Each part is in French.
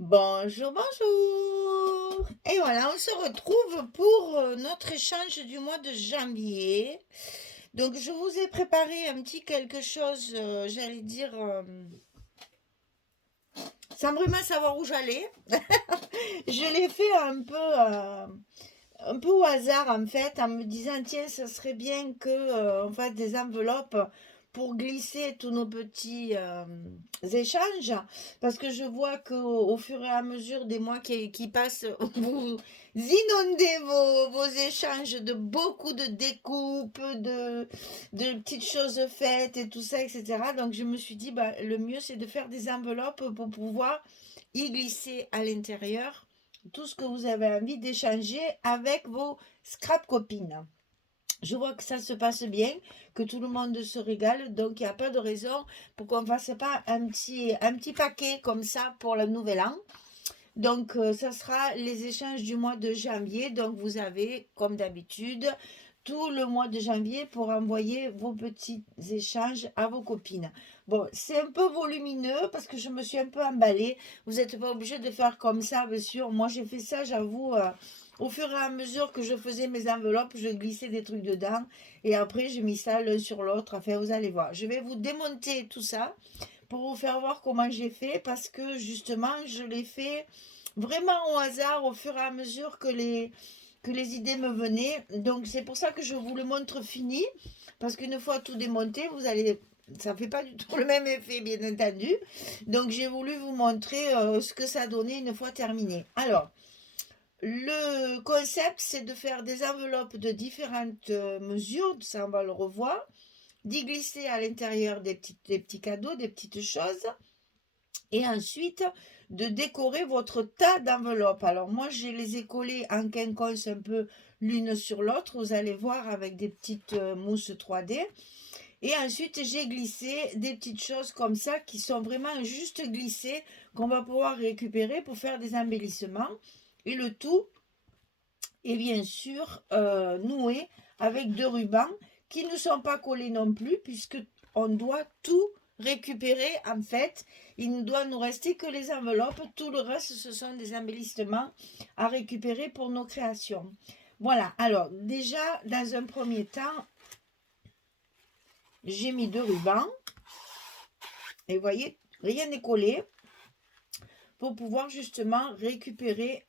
Bonjour, bonjour. Et voilà, on se retrouve pour notre échange du mois de janvier. Donc, je vous ai préparé un petit quelque chose, j'allais dire, sans vraiment savoir où j'allais. Je l'ai fait un peu au hasard en fait, en me disant, tiens, ça serait bien que on fasse des enveloppes pour glisser tous nos petits échanges, parce que je vois qu'au fur et à mesure des mois qui passent, vous inondez vos échanges de beaucoup de découpes, de petites choses faites et tout ça, etc. Donc je me suis dit, bah, le mieux c'est de faire des enveloppes pour pouvoir y glisser à l'intérieur tout ce que vous avez envie d'échanger avec vos scrap copines. Je vois que ça se passe bien, que tout le monde se régale, donc il n'y a pas de raison pour qu'on ne fasse pas un petit paquet comme ça pour le nouvel an. Donc, ça sera les échanges du mois de janvier. Donc, vous avez, comme d'habitude, tout le mois de janvier pour envoyer vos petits échanges à vos copines. Bon, c'est un peu volumineux parce que je me suis un peu emballée. Vous n'êtes pas obligé de faire comme ça, bien sûr. Moi, j'ai fait ça, j'avoue, au fur et à mesure que je faisais mes enveloppes, je glissais des trucs dedans. Et après, je mis ça l'un sur l'autre. Enfin, vous allez voir. Je vais vous démonter tout ça pour vous faire voir comment j'ai fait parce que justement, je l'ai fait vraiment au hasard au fur et à mesure que les idées me venaient. Donc c'est pour ça que je vous le montre fini, parce qu'une fois tout démonté, vous allez... Ça ne fait pas du tout le même effet, bien entendu. Donc j'ai voulu vous montrer ce que ça donnait une fois terminé. Alors, le concept, c'est de faire des enveloppes de différentes mesures, ça on va le revoir, d'y glisser à l'intérieur des petits cadeaux, des petites choses, et ensuite de décorer votre tas d'enveloppes. Alors moi, je les ai collées en quinconce un peu l'une sur l'autre, vous allez voir, avec des petites mousses 3D. Et ensuite, j'ai glissé des petites choses comme ça qui sont vraiment juste glissées, qu'on va pouvoir récupérer pour faire des embellissements. Et le tout est bien sûr noué avec deux rubans qui ne sont pas collés non plus, puisque on doit tout récupérer en fait. Il ne doit nous rester que les enveloppes. Tout le reste, ce sont des embellissements à récupérer pour nos créations. Voilà, alors déjà, dans un premier temps, j'ai mis deux rubans. Et vous voyez, rien n'est collé pour pouvoir justement récupérer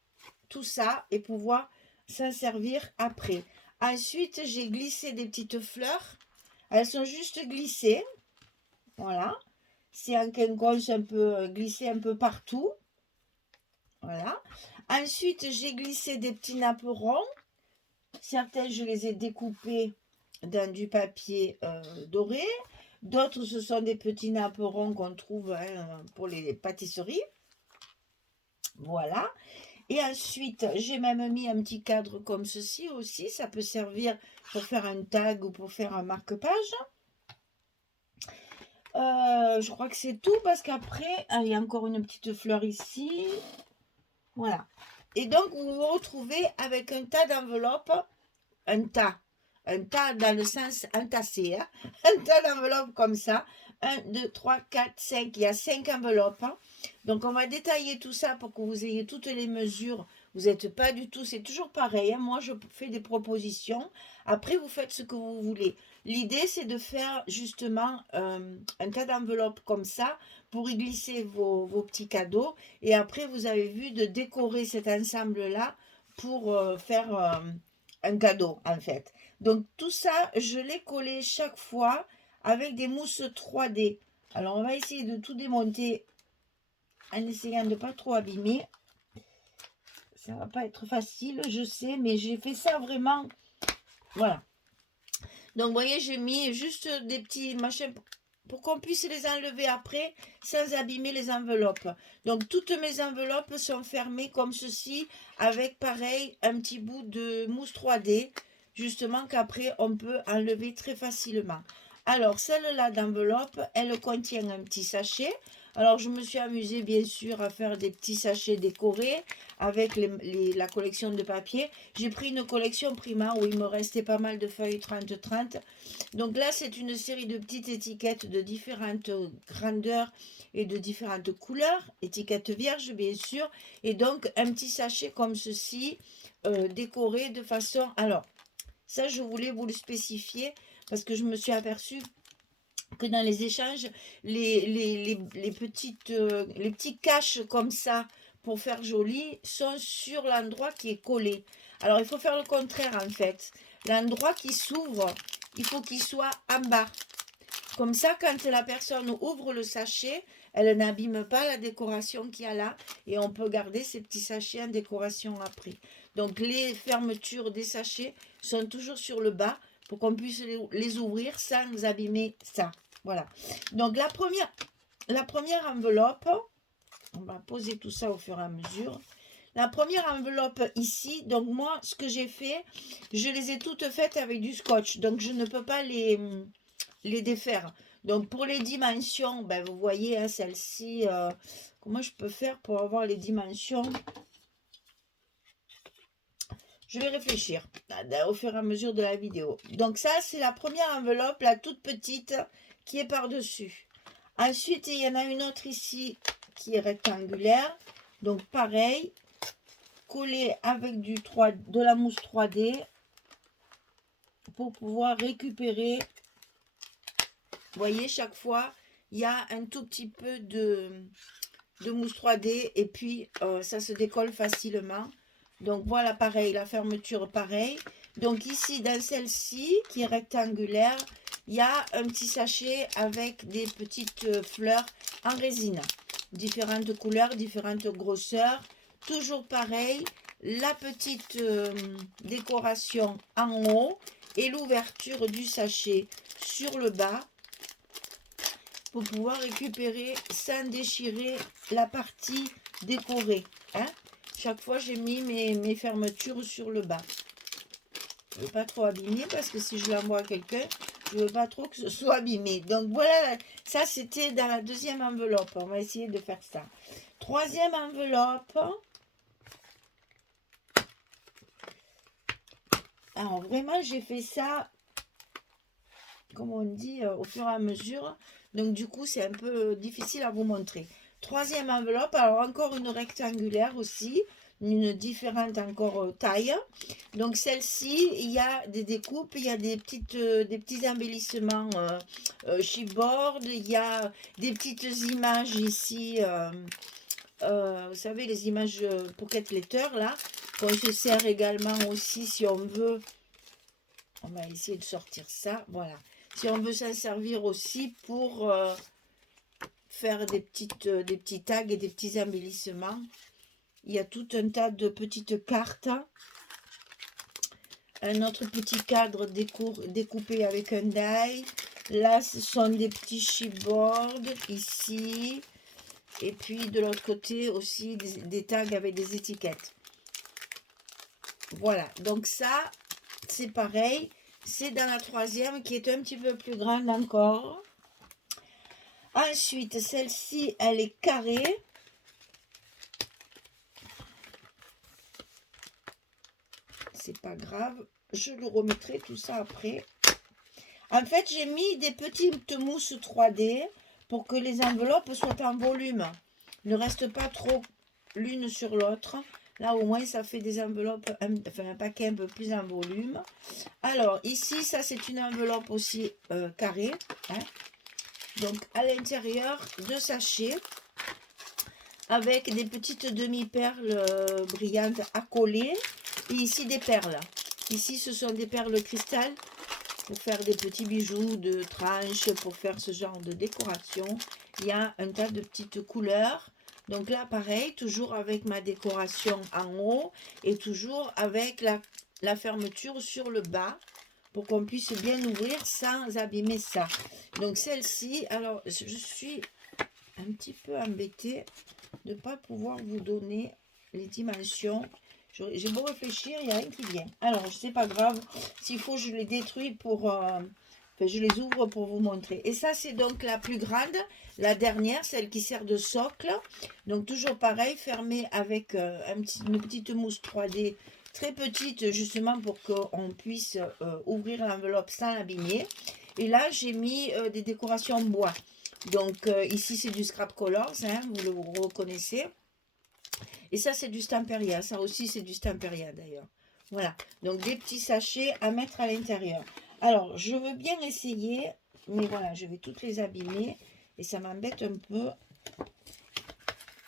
tout ça et pouvoir s'en servir après. Ensuite, j'ai glissé des petites fleurs. Elles sont juste glissées. Voilà. C'est un quinconce un peu glissé un peu partout. Voilà. Ensuite, j'ai glissé des petits nappes ronds. Certains, je les ai découpés dans du papier doré. D'autres, ce sont des petits nappes ronds qu'on trouve pour les pâtisseries. Voilà. Et ensuite, j'ai même mis un petit cadre comme ceci aussi. Ça peut servir pour faire un tag ou pour faire un marque-page. Je crois que c'est tout parce qu'après, il y a encore une petite fleur ici. Voilà. Et donc, vous vous retrouvez avec un tas d'enveloppes. Un tas. Un tas dans le sens entassé. Hein. Un tas d'enveloppes comme ça. 1, 2, 3, 4, 5. Il y a 5 enveloppes. Hein. Donc, on va détailler tout ça pour que vous ayez toutes les mesures. Vous n'êtes pas du tout, c'est toujours pareil. Hein. Moi, je fais des propositions. Après, vous faites ce que vous voulez. L'idée, c'est de faire justement un tas d'enveloppes comme ça pour y glisser vos petits cadeaux. Et après, vous avez vu de décorer cet ensemble-là pour faire un cadeau, en fait. Donc, tout ça, je l'ai collé chaque fois avec des mousses 3D. Alors, on va essayer de tout démonter en essayant de ne pas trop abîmer. Ça va pas être facile, je sais, mais j'ai fait ça vraiment. Voilà. Donc, vous voyez, j'ai mis juste des petits machins pour qu'on puisse les enlever après sans abîmer les enveloppes. Donc, toutes mes enveloppes sont fermées comme ceci avec, pareil, un petit bout de mousse 3D, justement qu'après, on peut enlever très facilement. Alors, celle-là d'enveloppe, elle contient un petit sachet. Alors, je me suis amusée, bien sûr, à faire des petits sachets décorés avec la collection de papier. J'ai pris une collection Prima où il me restait pas mal de feuilles 30-30. Donc là, c'est une série de petites étiquettes de différentes grandeurs et de différentes couleurs. Étiquettes vierges, bien sûr. Et donc, un petit sachet comme ceci, décoré de façon... Alors, ça, je voulais vous le spécifier parce que je me suis aperçue que dans les échanges, les petits caches comme ça pour faire joli sont sur l'endroit qui est collé. Alors, il faut faire le contraire en fait. L'endroit qui s'ouvre, il faut qu'il soit en bas. Comme ça, quand la personne ouvre le sachet, elle n'abîme pas la décoration qu'il y a là et on peut garder ces petits sachets en décoration après. Donc, les fermetures des sachets sont toujours sur le bas pour qu'on puisse les ouvrir sans abîmer ça. Voilà. Donc, la première enveloppe, on va poser tout ça au fur et à mesure. La première enveloppe ici, donc moi, ce que j'ai fait, je les ai toutes faites avec du scotch. Donc, je ne peux pas les défaire. Donc pour les dimensions, ben, vous voyez, hein, celle-ci, comment je peux faire pour avoir les dimensions? Je vais réfléchir au fur et à mesure de la vidéo. Donc ça, c'est la première enveloppe, la toute petite, qui est par-dessus. Ensuite, il y en a une autre ici qui est rectangulaire. Donc pareil, collé avec de la mousse 3D pour pouvoir récupérer. Vous voyez, chaque fois, il y a un tout petit peu de mousse 3D et puis ça se décolle facilement. Donc voilà, pareil, la fermeture, pareil. Donc ici, dans celle-ci, qui est rectangulaire, il y a un petit sachet avec des petites fleurs en résine. Différentes couleurs, différentes grosseurs. Toujours pareil, la petite décoration en haut et l'ouverture du sachet sur le bas pour pouvoir récupérer sans déchirer la partie décorée. Hein. Chaque fois, j'ai mis mes fermetures sur le bas. Je ne veux pas trop abîmer parce que si je l'envoie à quelqu'un, je ne veux pas trop que ce soit abîmé. Donc voilà, ça c'était dans la deuxième enveloppe. On va essayer de faire ça. Troisième enveloppe. Alors vraiment, j'ai fait ça, comme on dit, au fur et à mesure. Donc du coup, c'est un peu difficile à vous montrer. Troisième enveloppe, alors encore une rectangulaire aussi, une différente encore taille. Donc celle-ci, il y a des découpes, il y a des petits embellissements chipboard, il y a des petites images ici, vous savez, les images pocket letter là, qu'on se sert également aussi si on veut. On va essayer de sortir ça, voilà. Si on veut s'en servir aussi pour faire des petits tags et des petits embellissements. Il y a tout un tas de petites cartes. Un autre petit cadre découpé avec un die. Là, ce sont des petits chipboards ici. Et puis de l'autre côté aussi des tags avec des étiquettes. Voilà, donc ça, c'est pareil. C'est dans la troisième qui est un petit peu plus grande encore. Ensuite, celle-ci, elle est carrée. C'est pas grave. Je le remettrai tout ça après. En fait, j'ai mis des petites mousses 3D pour que les enveloppes soient en volume. Ne reste pas trop l'une sur l'autre. Là, au moins, ça fait des enveloppes, enfin un paquet un peu plus en volume. Alors, ici, ça, c'est une enveloppe aussi carrée. Hein. Donc, à l'intérieur, 2 sachets avec des petites demi-perles brillantes à coller. Et ici, des perles. Ici, ce sont des perles cristal pour faire des petits bijoux de tranches, pour faire ce genre de décoration. Il y a un tas de petites couleurs. Donc là, pareil, toujours avec ma décoration en haut et toujours avec la fermeture sur le bas pour qu'on puisse bien ouvrir sans abîmer ça. Donc celle-ci, alors je suis un petit peu embêtée de ne pas pouvoir vous donner les dimensions. J'ai beau réfléchir, il n'y a rien qui vient. Alors, c'est pas grave. S'il faut, je les détruis pour Enfin, je les ouvre pour vous montrer. Et ça, c'est donc la plus grande, la dernière, celle qui sert de socle. Donc, toujours pareil, fermée avec une petite mousse 3D très petite, justement pour qu'on puisse ouvrir l'enveloppe sans l'abîmer. Et là, j'ai mis des décorations en bois. Donc, ici, c'est du Scrap Colors, hein, vous le reconnaissez. Et ça, c'est du Stamperia. Ça aussi, c'est du Stamperia, d'ailleurs. Voilà. Donc, des petits sachets à mettre à l'intérieur. Alors, je veux bien essayer, mais voilà, je vais toutes les abîmer. Et ça m'embête un peu.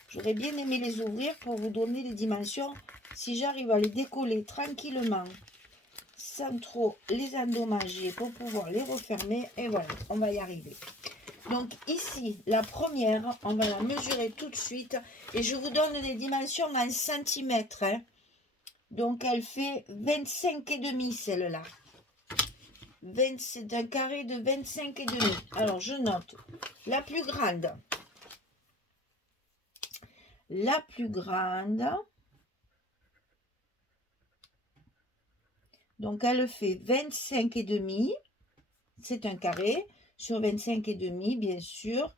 J'aurais bien aimé les ouvrir pour vous donner les dimensions. Si j'arrive à les décoller tranquillement, sans trop les endommager, pour pouvoir les refermer. Et voilà, on va y arriver. Donc ici, la première, on va la mesurer tout de suite. Et je vous donne les dimensions en centimètres. Hein. Donc elle fait 25,5 celle-là. C'est un carré de 25,5. Alors je note la plus grande. La plus grande. Donc elle fait 25,5. C'est un carré sur 25,5 bien sûr.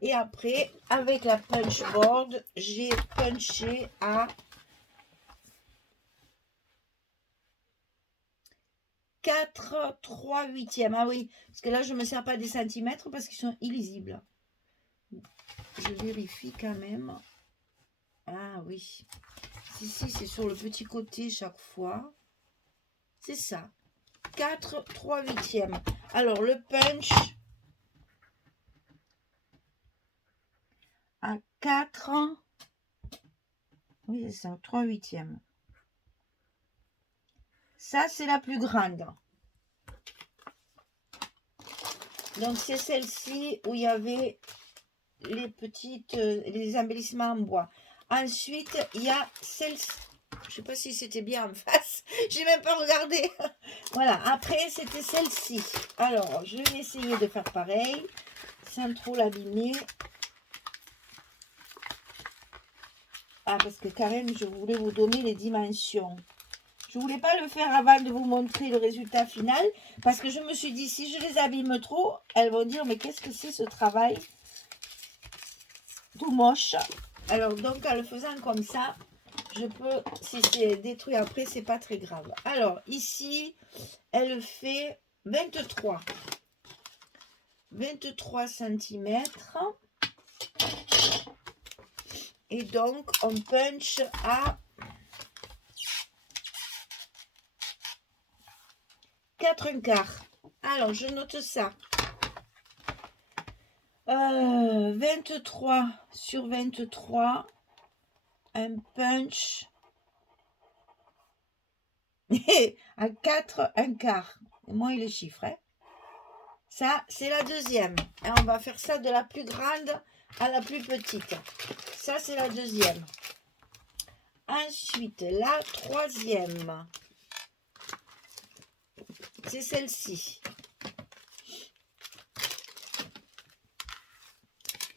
Et après, avec la punch board, j'ai punché à 4,3/8. Ah oui, parce que là, je ne me sers pas des centimètres parce qu'ils sont illisibles. Je vérifie quand même. Ah oui. Si, c'est sur le petit côté chaque fois. C'est ça. 4,3/8. Alors, le punch à 4. Oui, c'est ça, 3/8. Ça, c'est la plus grande. Donc, c'est celle-ci où il y avait les petites, les embellissements en bois. Ensuite, il y a celle-ci. Je ne sais pas si c'était bien en face. J'ai même pas regardé. Voilà. Après, c'était celle-ci. Alors, je vais essayer de faire pareil, sans trop l'abîmer. Ah, parce que quand même, je voulais vous donner les dimensions. Je ne voulais pas le faire avant de vous montrer le résultat final. Parce que je me suis dit, si je les abîme trop, elles vont dire, mais qu'est-ce que c'est ce travail tout moche. Alors, donc, en le faisant comme ça, je peux, si c'est détruit après, c'est pas très grave. Alors, ici, elle fait 23 cm. Et donc, on punch à 4/4. Alors, je note ça. 23 sur 23. Un punch à 4/4. Moi, il est chiffre. Hein. Ça, c'est la deuxième. Et on va faire ça de la plus grande à la plus petite. Ça, c'est la deuxième. Ensuite, la troisième. C'est celle-ci.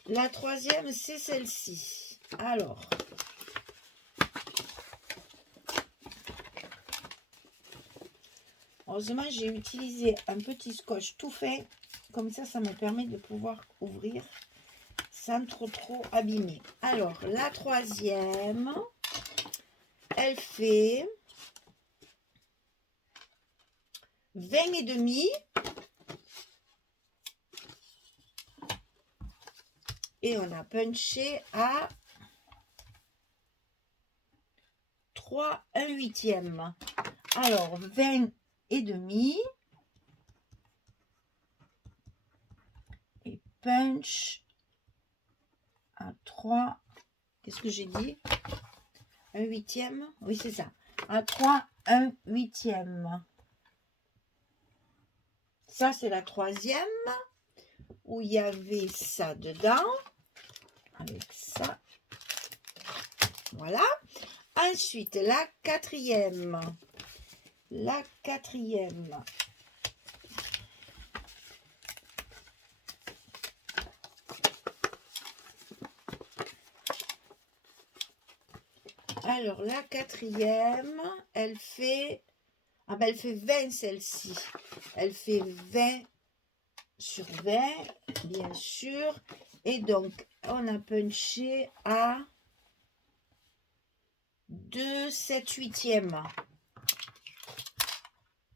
La troisième, c'est celle-ci. Alors. Heureusement, j'ai utilisé un petit scotch tout fait. Comme ça me permet de pouvoir ouvrir sans trop abîmer. Alors, la troisième, elle fait 20,5. Et on a punché à 3/8. Alors, 20,5. Et punch à 3. Qu'est-ce que j'ai dit? 1/8. Oui, c'est ça. À 3/8. Ça, c'est la troisième. Où il y avait ça dedans. Avec ça. Voilà. Ensuite, la quatrième. La quatrième. Alors, la quatrième, elle fait... Ah ben, elle fait 20 celle-ci. Elle fait 20 sur 20, bien sûr. Et donc, on a punché à 2, 7 huitièmes.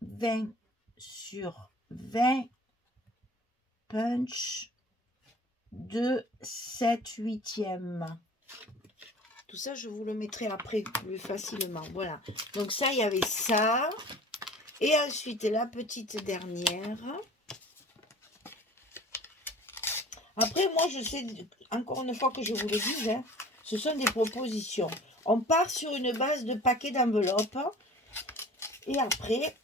20 sur 20, punch, 2, 7 huitièmes. Tout ça, je vous le mettrai après plus facilement. Voilà. Donc ça, il y avait ça. Et ensuite, la petite dernière. Après, moi, je sais, encore une fois que je vous le dise, hein, ce sont des propositions. On part sur une base de paquet d'enveloppes. Et après,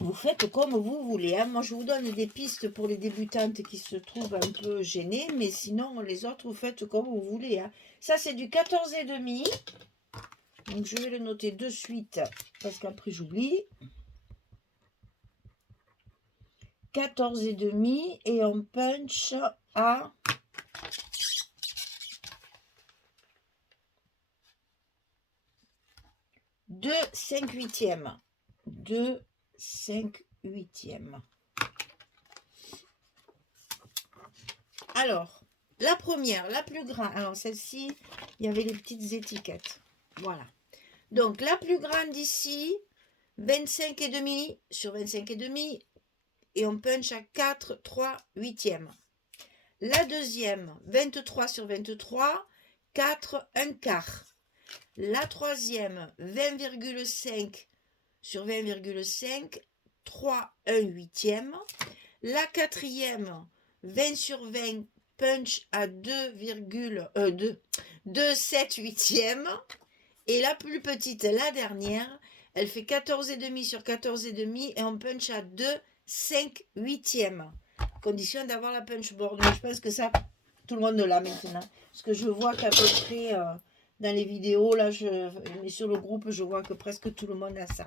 vous faites comme vous voulez. Hein. Moi, je vous donne des pistes pour les débutantes qui se trouvent un peu gênées. Mais sinon, les autres, vous faites comme vous voulez. Hein. Ça, c'est du 14,5. Donc, je vais le noter de suite parce qu'après, j'oublie. 14,5 et on punch à 2, 5 huitièmes. 2, 5 huitièmes. Alors, la première, la plus grande. Alors, celle-ci, il y avait les petites étiquettes. Voilà. Donc, la plus grande ici, 25,5 sur 25,5 et on punch à 4, 3 huitièmes. La deuxième, 23 sur 23, 4, 1 quart. La troisième, 20,5 sur 20,5, 3, 1 huitième. La quatrième, 20 sur 20, punch à 2, 7 huitièmes. Et la plus petite, la dernière, elle fait 14,5 sur 14,5 et on punch à 2, 5 huitièmes. Condition d'avoir la punch board. Mais je pense que ça, tout le monde l'a maintenant. Parce que je vois qu'à peu près dans les vidéos, là, mais sur le groupe, je vois que presque tout le monde a ça.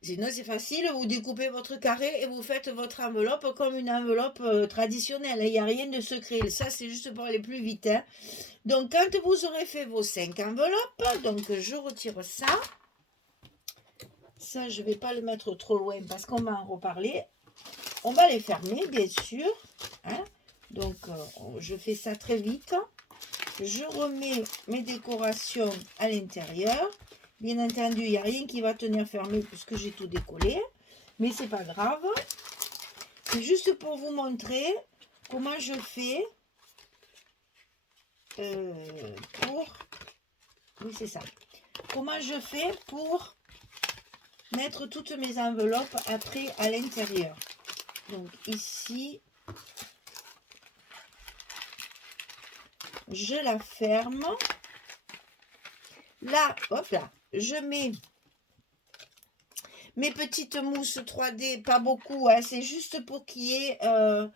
Sinon, c'est facile, vous découpez votre carré et vous faites votre enveloppe comme une enveloppe traditionnelle. Il n'y a rien de secret. Ça, c'est juste pour aller plus vite. Hein. Donc, quand vous aurez fait vos 5 enveloppes, donc je retire ça. Ça, je ne vais pas le mettre trop loin parce qu'on va en reparler. On va les fermer, bien sûr. Hein. Donc, je fais ça très vite. Je remets mes décorations à l'intérieur. Bien entendu, il n'y a rien qui va tenir fermé puisque j'ai tout décollé. Mais c'est pas grave. C'est juste pour vous montrer comment je fais pour... Oui, c'est ça. Comment je fais pour mettre toutes mes enveloppes après à l'intérieur. Donc ici, je la ferme. Là, hop là, je mets mes petites mousses 3D, pas beaucoup, hein, c'est juste pour qu'il y ait un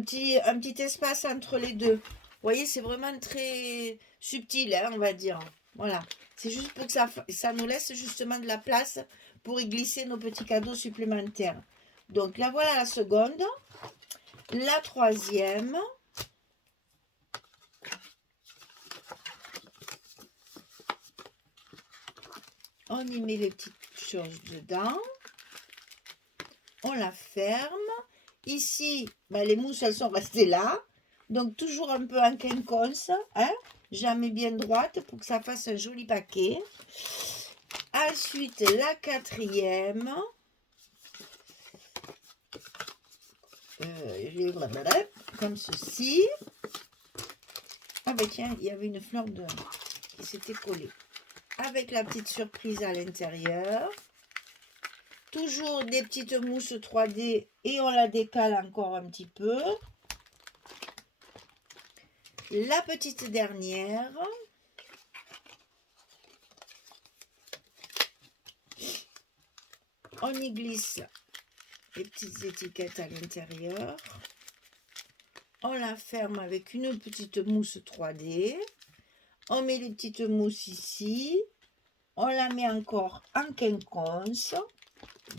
petit espace entre les deux. Vous voyez, c'est vraiment très subtil, hein, on va dire. Voilà, c'est juste pour que ça nous laisse justement de la place pour y glisser nos petits cadeaux supplémentaires. Donc là, voilà la seconde. La troisième. On y met les petites choses dedans. On la ferme. Ici, ben, les mousses, elles sont restées là. Donc, toujours un peu en quinconce. Hein? Jamais bien droite pour que ça fasse un joli paquet. Ensuite, la quatrième. Comme ceci. Ah ben tiens, il y avait une fleur qui s'était collée. Avec la petite surprise à l'intérieur. Toujours des petites mousses 3D et on la décale encore un petit peu. La petite dernière. On y glisse les petites étiquettes à l'intérieur. On la ferme avec une petite mousse 3D. On met les petites mousses ici. On la met encore en quinconce.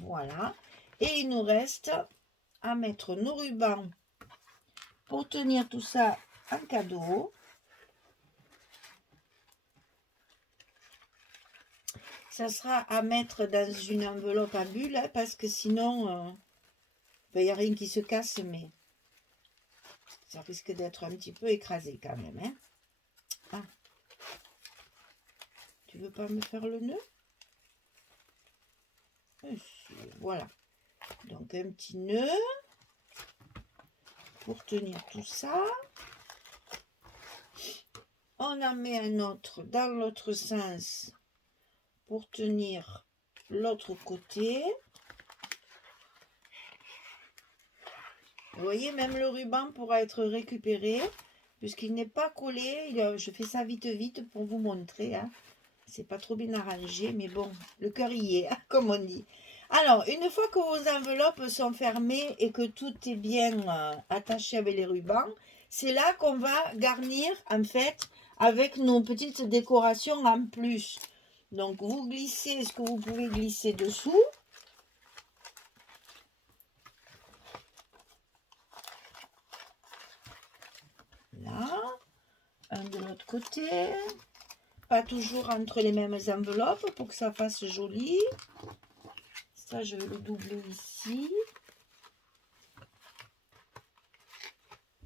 Voilà. Et il nous reste à mettre nos rubans pour tenir tout ça en cadeau. Ça sera à mettre dans une enveloppe à bulles, hein, parce que sinon, Enfin, il n'y a rien qui se casse, mais ça risque d'être un petit peu écrasé quand même. Hein. Ah, tu veux pas me faire le nœud? Voilà. Donc un petit nœud pour tenir tout ça. On en met un autre dans l'autre sens pour tenir l'autre côté. Vous voyez, même le ruban pourra être récupéré puisqu'il n'est pas collé. Je fais ça vite vite pour vous montrer. Hein. C'est pas trop bien arrangé, mais bon, le cœur y est, hein, comme on dit. Alors, une fois que vos enveloppes sont fermées et que tout est bien attaché avec les rubans, c'est là qu'on va garnir, en fait, avec nos petites décorations en plus. Donc, vous glissez ce que vous pouvez glisser dessous. Là, un de l'autre côté. Pas toujours entre les mêmes enveloppes pour que ça fasse joli. Ça, je vais le doubler ici.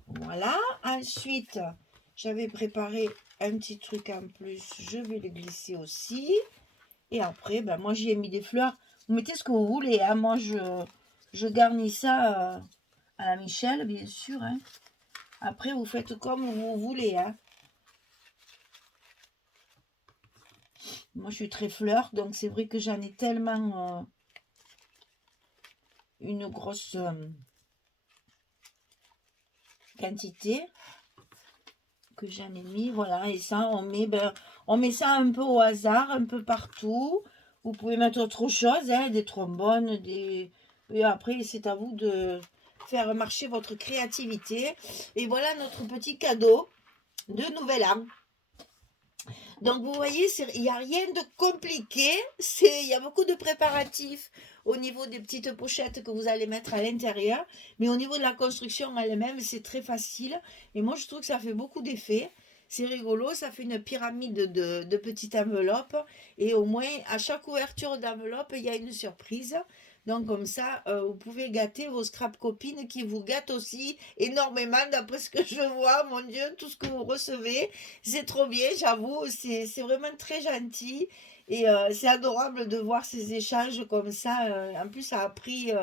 Voilà. Ensuite, j'avais préparé un petit truc en plus. Je vais le glisser aussi. Et après, ben, moi, j'y ai mis des fleurs. Vous mettez ce que vous voulez. Hein. Moi, je garnis ça à la Michel, bien sûr. Hein. Après, vous faites comme vous voulez. Hein. Moi, je suis très fleur. Donc, c'est vrai que j'en ai tellement une grosse quantité que j'en ai mis. Voilà. Et ça, on met ça un peu au hasard, un peu partout. Vous pouvez mettre autre chose, hein, des trombones, des... Et après, c'est à vous de faire marcher votre créativité. Et voilà notre petit cadeau de Nouvel An. Donc, vous voyez, il n'y a rien de compliqué. Il y a beaucoup de préparatifs au niveau des petites pochettes que vous allez mettre à l'intérieur. Mais au niveau de la construction elle-même, c'est très facile. Et moi, je trouve que ça fait beaucoup d'effet. C'est rigolo, ça fait une pyramide de petites enveloppes. Et au moins, à chaque ouverture d'enveloppe, il y a une surprise. Donc comme ça, vous pouvez gâter vos scrap copines qui vous gâtent aussi énormément d'après ce que je vois. Mon Dieu, tout ce que vous recevez, c'est trop bien, j'avoue. C'est vraiment très gentil. Et c'est adorable de voir ces échanges comme ça. En plus, ça a pris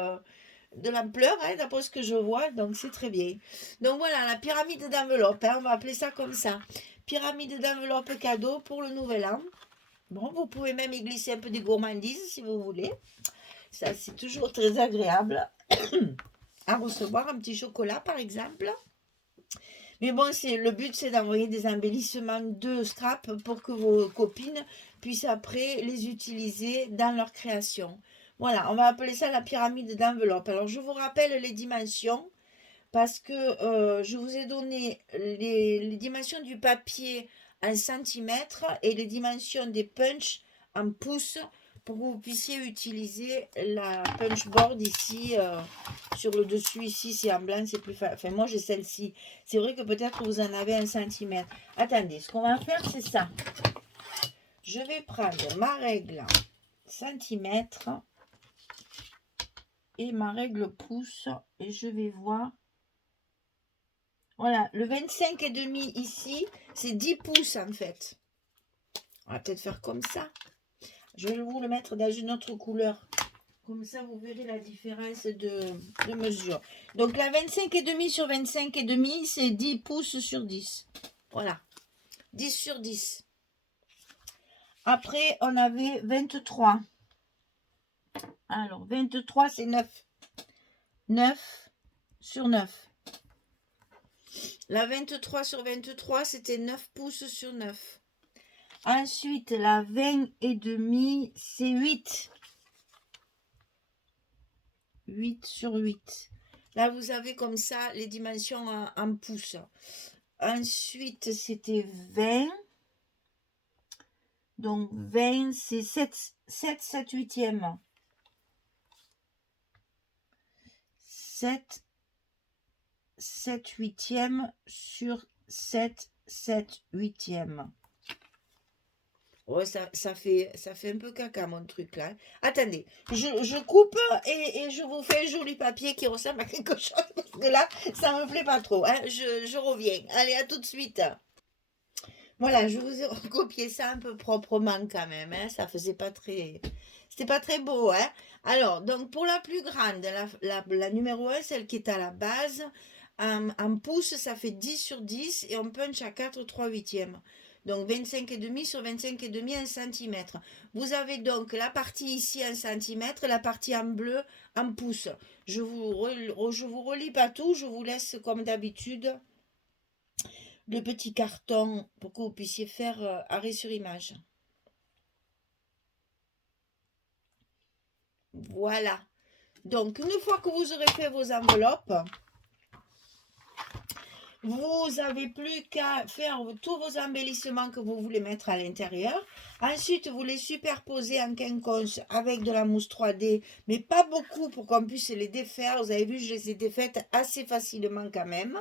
de l'ampleur, hein, d'après ce que je vois. Donc c'est très bien. Donc voilà, la pyramide d'enveloppe. Hein, on va appeler ça comme ça. Pyramide d'enveloppe cadeau pour le nouvel an. Bon, vous pouvez même y glisser un peu des gourmandises si vous voulez. Ça, c'est toujours très agréable à recevoir, un petit chocolat par exemple. Mais bon, le but, c'est d'envoyer des embellissements de scrap pour que vos copines puissent après les utiliser dans leur création. Voilà, on va appeler ça la pyramide d'enveloppe. Alors, je vous rappelle les dimensions parce que je vous ai donné les dimensions du papier en centimètres et les dimensions des punch en pouces pour que vous puissiez utiliser la punch board ici sur le dessus. Ici, c'est en blanc, c'est plus facile. Enfin, moi, j'ai celle-ci. C'est vrai que peut-être vous en avez un centimètre. Attendez, ce qu'on va faire, c'est ça. Je vais prendre ma règle centimètre et ma règle pouce et je vais voir. Voilà, le 25,5 ici, c'est 10 pouces en fait. On va peut-être faire comme ça. Je vais vous le mettre dans une autre couleur. Comme ça, vous verrez la différence de mesure. Donc, la 25,5 sur 25,5, c'est 10 pouces sur 10. Voilà. 10 sur 10. Après, on avait 23. Alors, 23, c'est 9. 9 sur 9. La 23 sur 23, c'était 9 pouces sur 9. Ensuite, la 20,5, c'est 8. 8 sur 8. Là, vous avez comme ça les dimensions en pouces. Ensuite, c'était 20. Donc, 20, c'est 7 huitièmes. 7 huitièmes sur 7 huitièmes. Ouais, ça fait un peu caca, mon truc, là. Attendez, je coupe et je vous fais un joli papier qui ressemble à quelque chose, parce que là, ça me plaît pas trop, hein. Je reviens. Allez, à tout de suite. Voilà, je vous ai recopié ça un peu proprement quand même, hein. Ça faisait pas très... C'était pas très beau, hein. Alors, donc, pour la plus grande, la numéro un, celle qui est à la base, en pouces, ça fait 10 sur 10 et on punch à 4 3 huitièmes. Donc 25,5 sur 25,5 1 centimètre. Vous avez donc la partie ici en centimètre, la partie en bleu en pouces. Je vous relis pas tout, je vous laisse comme d'habitude le petit carton pour que vous puissiez faire arrêt sur image. Voilà. Donc, une fois que vous aurez fait vos enveloppes, vous n'avez plus qu'à faire tous vos embellissements que vous voulez mettre à l'intérieur. Ensuite, vous les superposez en quinconce avec de la mousse 3D, mais pas beaucoup pour qu'on puisse les défaire. Vous avez vu, je les ai défaites assez facilement quand même.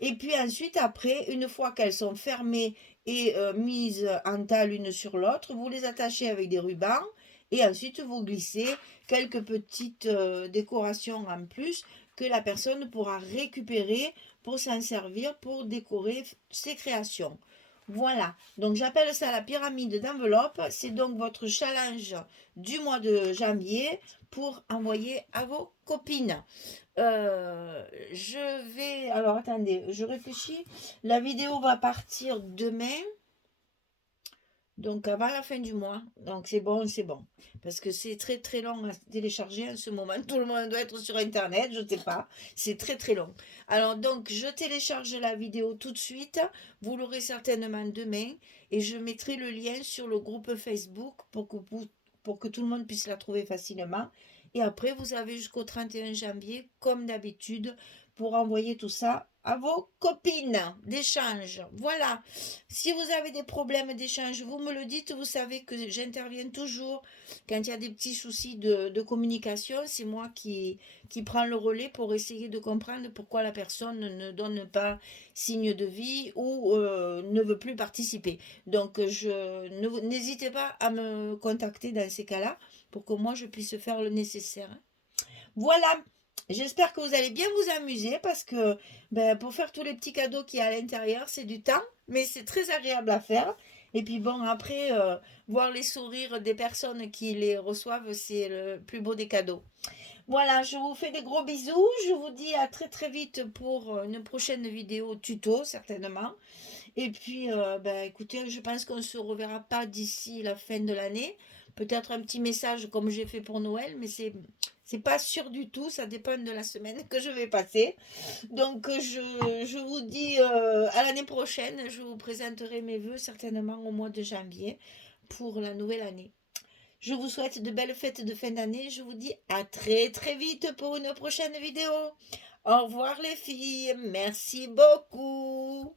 Et puis ensuite, après, une fois qu'elles sont fermées et mises en tas l'une sur l'autre, vous les attachez avec des rubans et ensuite vous glissez quelques petites décorations en plus que la personne pourra récupérer pour s'en servir pour décorer ses créations. Voilà, donc j'appelle ça la pyramide d'enveloppe. C'est donc votre challenge du mois de janvier pour envoyer à vos copines. Je vais... Alors, attendez, je réfléchis. La vidéo va partir demain, donc avant la fin du mois. Donc, c'est bon, c'est bon. Parce que c'est très, très long à télécharger en ce moment. Tout le monde doit être sur Internet, je ne sais pas. C'est très, très long. Alors, donc, je télécharge la vidéo tout de suite. Vous l'aurez certainement demain. Et je mettrai le lien sur le groupe Facebook pour que tout le monde puisse la trouver facilement. Et après, vous avez jusqu'au 31 janvier, comme d'habitude, pour envoyer tout ça à vos copines d'échange. Voilà. Si vous avez des problèmes d'échange, vous me le dites. Vous savez que j'interviens toujours quand il y a des petits soucis de communication. C'est moi qui prends le relais pour essayer de comprendre pourquoi la personne ne donne pas signe de vie ou ne veut plus participer. Donc, n'hésitez pas à me contacter dans ces cas-là pour que moi je puisse faire le nécessaire. Voilà, j'espère que vous allez bien vous amuser parce que pour faire tous les petits cadeaux qu'il y a à l'intérieur, c'est du temps, mais c'est très agréable à faire. Et puis bon, après, voir les sourires des personnes qui les reçoivent, c'est le plus beau des cadeaux. Voilà, je vous fais des gros bisous. Je vous dis à très très vite pour une prochaine vidéo tuto, certainement. Et puis, écoutez, je pense qu'on ne se reverra pas d'ici la fin de l'année. Peut-être un petit message comme j'ai fait pour Noël, mais c'est pas sûr du tout. Ça dépend de la semaine que je vais passer. Donc, je vous dis à l'année prochaine. Je vous présenterai mes vœux certainement au mois de janvier pour la nouvelle année. Je vous souhaite de belles fêtes de fin d'année. Je vous dis à très très vite pour une prochaine vidéo. Au revoir les filles. Merci beaucoup.